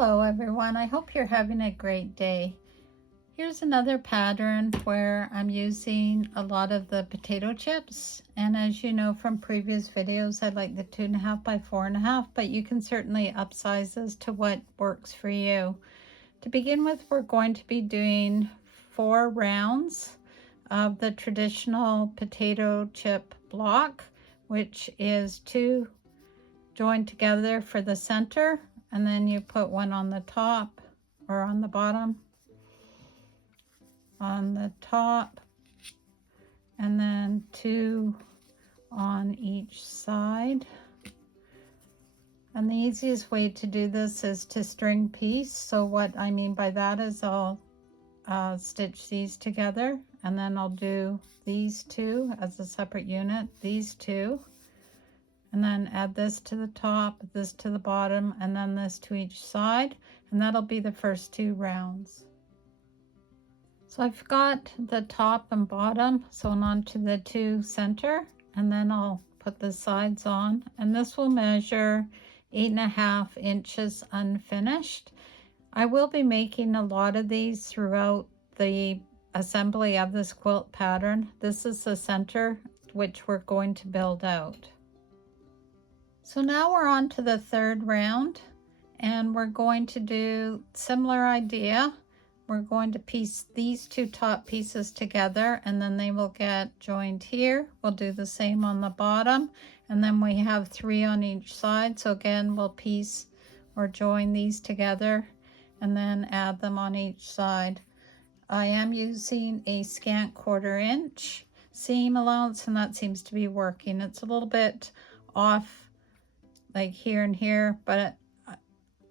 Hello everyone, I hope you're having a great day. Here's another pattern where I'm using a lot of the potato chips, and as you know from previous videos I like the 2.5 by 4.5, but you can certainly upsize this to what works for you. To begin with, we're going to be doing 4 rounds of the traditional potato chip block, which is 2 joined together for the center, and then you put one on the top or on the bottom, on the top, and then 2 on each side. And the easiest way to do this is to string piece. So what I mean by that is I'll stitch these together, and then I'll do these 2 as a separate unit, these 2, and then add this to the top, this to the bottom, and then this to each side, and that'll be the first 2 rounds. So I've got the top and bottom sewn onto the 2 center, and then I'll put the sides on, and this will measure 8.5 inches unfinished. I will be making a lot of these throughout the assembly of this quilt pattern. This is the center which we're going to build out. So now we're on to the 3rd round, and we're going to do similar idea. We're going to piece these 2 top pieces together, and then they will get joined here. We'll do the same on the bottom, and then we have 3 on each side. So again, we'll piece or join these together and then add them on each side. I am using a scant 1/4 inch seam allowance, and that seems to be working. It's a little bit off like here and here, but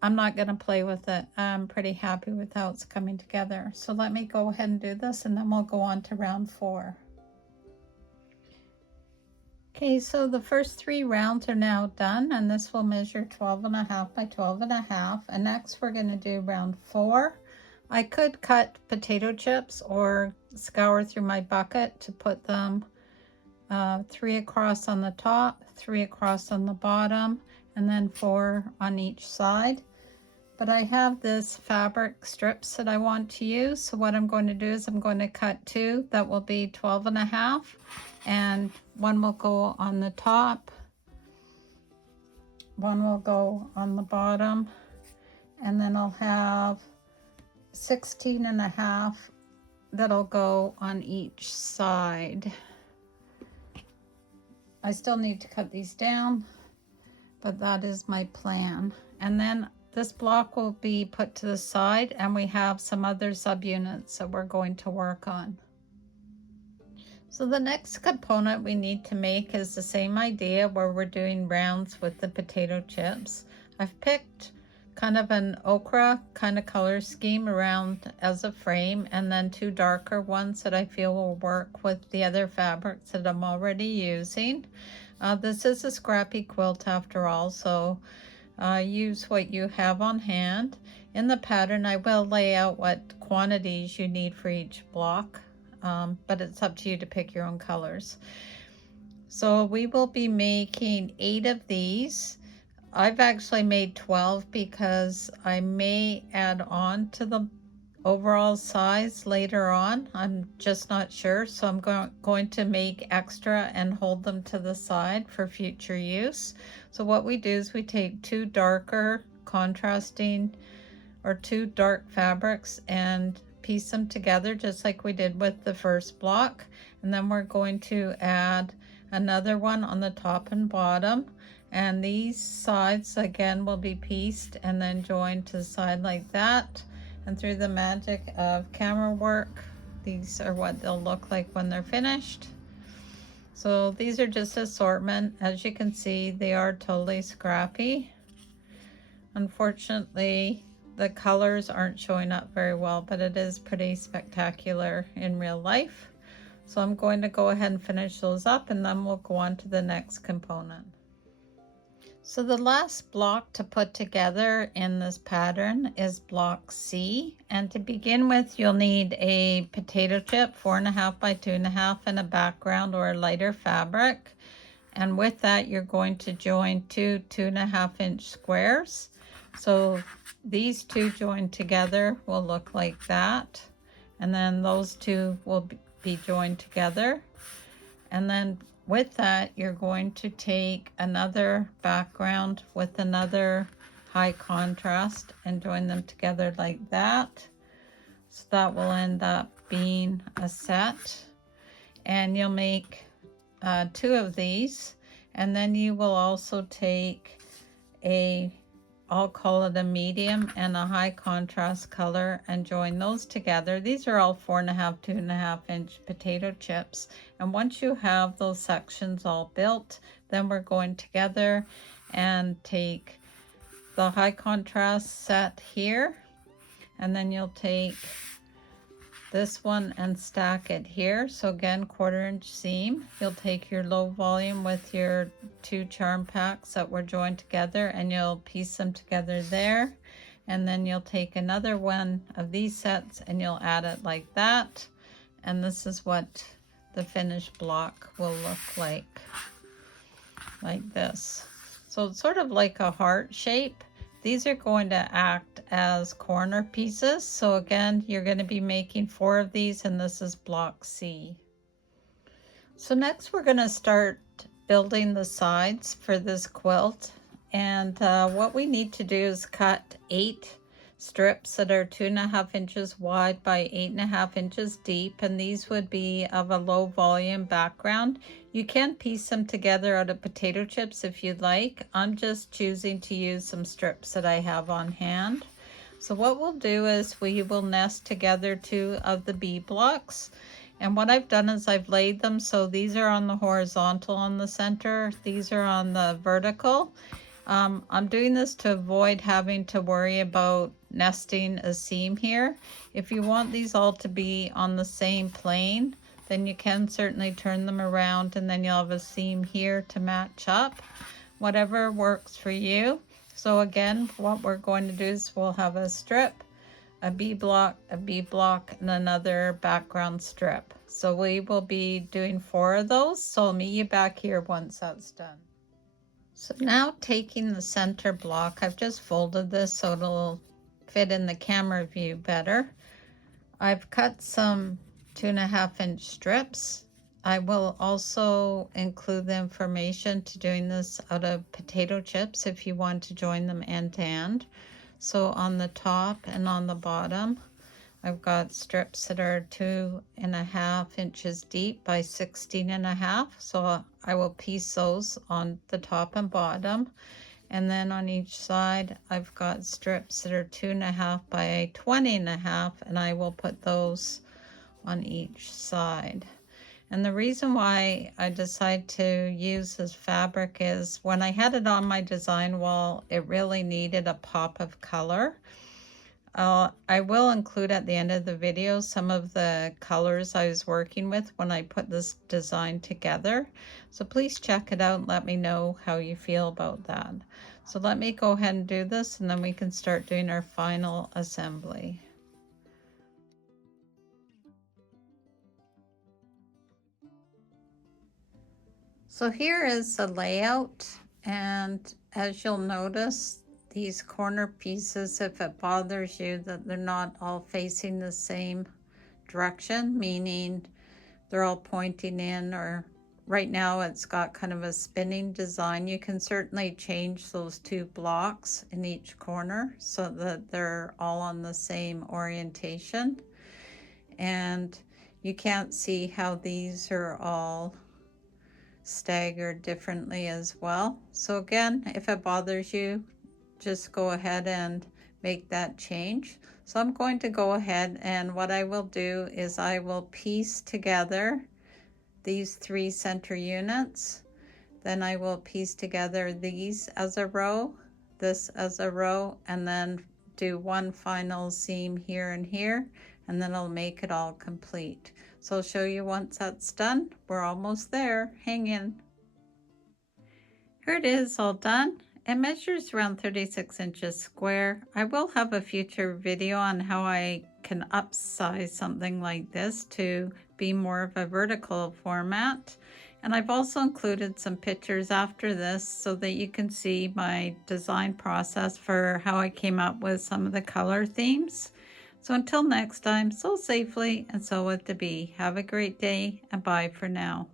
I'm not going to play with it. I'm pretty happy with how it's coming together. So let me go ahead and do this, and then we'll go on to round 4. Okay, so the first 3 rounds are now done, and this will measure 12.5 by 12.5. And next we're going to do round 4. I could cut potato chips or scour through my bucket to put them 3 across on the top, 3 across on the bottom, and then 4 on each side. But I have this fabric strips that I want to use, so what I'm going to do is I'm going to cut 2 that will be 12.5, and one will go on the top, one will go on the bottom, and then I'll have 16.5 that'll go on each side. I still need to cut these down, but that is my plan. And then this block will be put to the side, and we have some other subunits that we're going to work on. So the next component we need to make is the same idea where we're doing rounds with the potato chips. I've picked kind of an ochre kind of color scheme around as a frame, and then 2 darker ones that I feel will work with the other fabrics that I'm already using. This is a Scrappy quilt after all, so use what you have on hand. In the pattern I will lay out what quantities you need for each block, but it's up to you to pick your own colors. So we will be making 8 of these. I've actually made 12 because I may add on to the overall size later on. I'm just not sure, so I'm going to make extra and hold them to the side for future use. So what we do is we take 2 darker contrasting or 2 dark fabrics and piece them together just like we did with the first block, and then we're going to add another one on the top and bottom, and these sides again will be pieced and then joined to the side like that. And through the magic of camera work, these are what they'll look like when they're finished. So these are just assortment. As you can see, they are totally scrappy. Unfortunately, the colors aren't showing up very well, but it is pretty spectacular in real life. So I'm going to go ahead and finish those up, and then we'll go on to the next component. So the last block to put together in this pattern is block C, and to begin with you'll need a potato chip 4.5 by 2.5 and a background or a lighter fabric, and with that you're going to join 2 2.5 inch squares, So these two joined together will look like that. And then those two will be joined together. And then with that, you're going to take another background with another high contrast and join them together like that. So that will end up being a set. And you'll make two of these. And then you will also take I'll call it a medium and a high contrast color and join those together. These are all 4.5, 2.5 inch potato chips. And once you have those sections all built, then we're going together and take the high contrast set here, and then you'll take this one and stack it here. So again, 1/4 inch seam. You'll take your low volume with your two charm packs that were joined together and you'll piece them together there. And then you'll take another one of these sets and you'll add it like that. And this is what the finished block will look like this. So it's sort of like a heart shape. These are going to act as corner pieces. So again, you're going to be making 4 of these, and this is block C. So next we're going to start building the sides for this quilt. And what we need to do is cut 8 strips that are 2.5 inches wide by 8.5 inches deep, and these would be of a low volume background. You can piece them together out of potato chips if you'd like. I'm just choosing to use some strips that I have on hand. So what we'll do is we will nest together 2 of the B blocks. And what I've done is I've laid them so these are on the horizontal on the center, these are on the vertical. I'm doing this to avoid having to worry about nesting a seam here. If you want these all to be on the same plane, then you can certainly turn them around and then you'll have a seam here to match up. Whatever works for you. So again, what we're going to do is we'll have a strip, a B block, and another background strip. So we will be doing 4 of those. So I'll meet you back here once that's done. So now taking the center block, I've just folded this so it'll fit in the camera view better. I've cut some 2.5 inch strips. I will also include the information to doing this out of potato chips if you want to join them end to end. So on the top and on the bottom, I've got strips that are 2.5 inches deep by 16.5. So I will piece those on the top and bottom. And then on each side, I've got strips that are 2.5 by 20.5, and I will put those on each side. And the reason why I decided to use this fabric is when I had it on my design wall, it really needed a pop of color. I will include at the end of the video some of the colors I was working with when I put this design together. So please check it out and let me know how you feel about that. So let me go ahead and do this and then we can start doing our final assembly. So here is the layout, and as you'll notice, these corner pieces, if it bothers you that they're not all facing the same direction, meaning they're all pointing in, or right now it's got kind of a spinning design, you can certainly change those 2 blocks in each corner so that they're all on the same orientation. And you can't see how these are all staggered differently as well. So again, if it bothers you, just go ahead and make that change. So I'm going to go ahead, and what I will do is I will piece together these 3 center units. Then I will piece together these as a row, this as a row, and then do 1 final seam here and here, and then I'll make it all complete. So I'll show you once that's done. We're almost there. Hang in. Here it is, all done. It measures around 36 inches square. I will have a future video on how I can upsize something like this to be more of a vertical format. And I've also included some pictures after this so that you can see my design process for how I came up with some of the color themes. So until next time, sew safely and sew with Debee. Have a great day and bye for now.